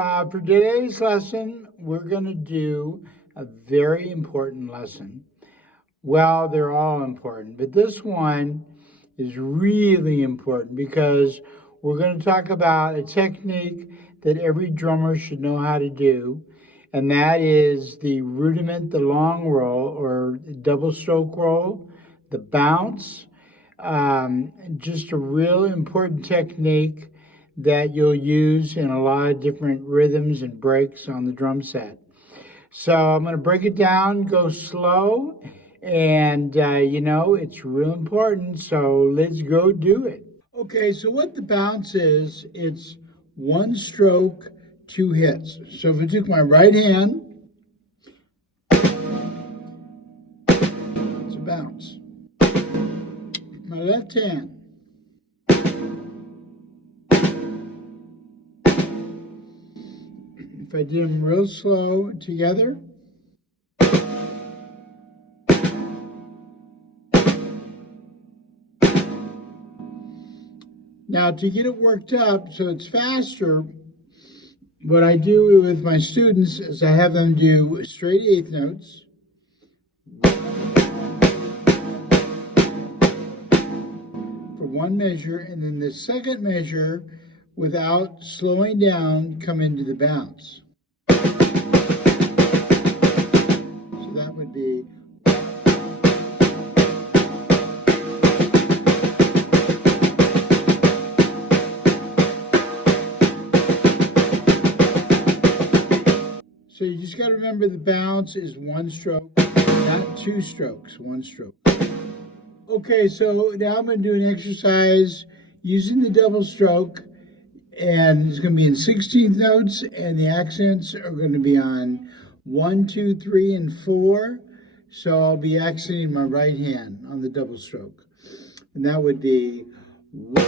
for today's lesson, we're going to do a very important lesson. Well, they're all important, but this one is really important because we're going to talk about a technique that every drummer should know how to do, and that is the rudiment, the long roll or double stroke roll, the bounce. Just a real important technique that you'll use in a lot of different rhythms and breaks on the drum set. So I'm going to break it down, go slow, and it's real important, so let's go do it. Okay, so what the bounce is, it's one stroke, two hits. So if I took my right hand, it's a bounce. My left hand, if I did them real slow together, now to get it worked up so it's faster, what I do with my students is I have them do straight eighth notes, for one measure, and then the second measure, without slowing down, come into the bounce. So that would be. So you just got to remember the bounce is one stroke, not two strokes, one stroke. Okay, so now I'm going to do an exercise using the double stroke, and it's going to be in 16th notes, and the accents are going to be on 1, 2, 3, and 4. So I'll be accenting my right hand on the double stroke. And that would be 1.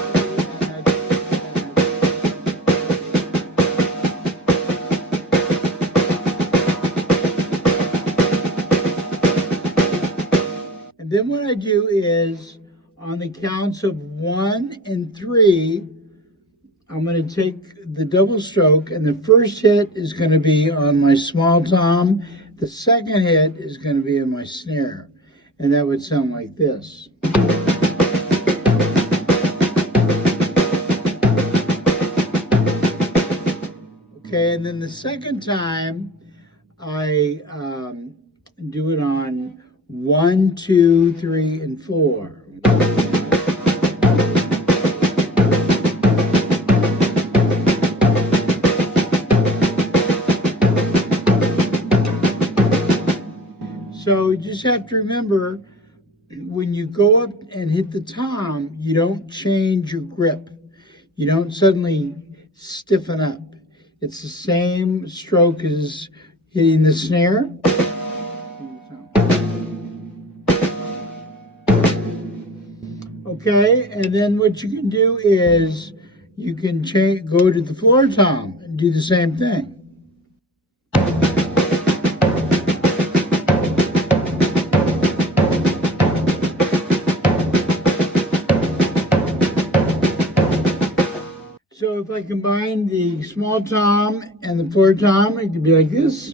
And then what I do is on the counts of 1 and 3, I'm going to take the double stroke, and the first hit is going to be on my small tom. The second hit is going to be on my snare, and that would sound like this. Okay, and then the second time, I do it on 1, 2, 3, and 4. So you just have to remember, when you go up and hit the tom, you don't change your grip. You don't suddenly stiffen up. It's the same stroke as hitting the snare. Okay, and then what you can do is you can go to the floor tom and do the same thing. So if I combine the small tom and the floor tom, it could be like this.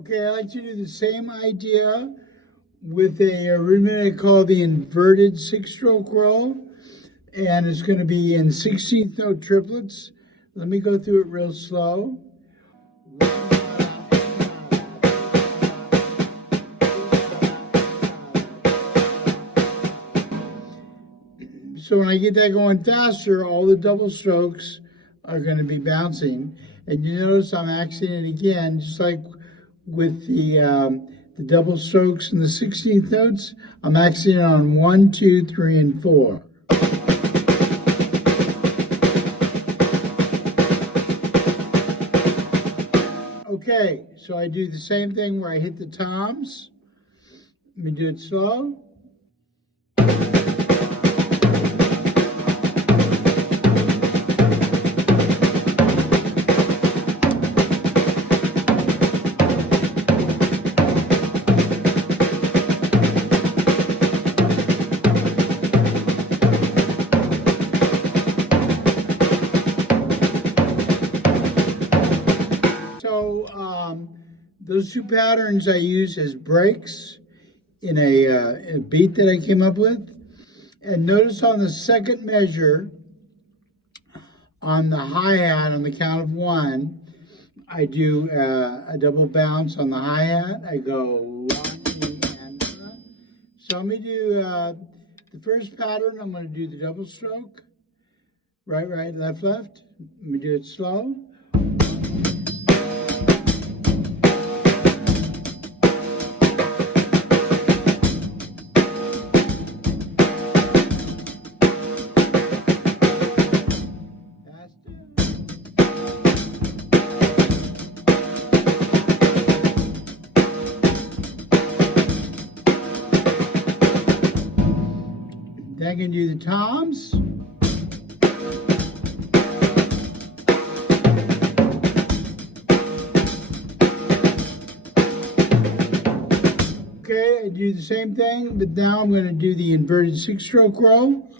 Okay, I like to do the same idea with a rudiment I call the inverted 6-stroke roll. And it's going to be in 16th note triplets. Let me go through it real slow. So when I get that going faster, all the double strokes are going to be bouncing. And you notice I'm accenting again, just like with the double strokes in the 16th notes. I'm accenting on 1, 2, 3, and 4. Okay, so I do the same thing where I hit the toms. Let me do it slow. Those two patterns I use as breaks in a beat that I came up with. And notice on the second measure, on the hi-hat, on the count of 1, I do a double bounce on the hi-hat. I go 1, 2, and so let me do the first pattern. I'm going to do the double stroke. Right, right, left, left. Let me do it slow. Then I can do the toms. Okay, I do the same thing, but now I'm going to do the inverted 6-stroke roll.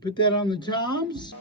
Put that on the toms.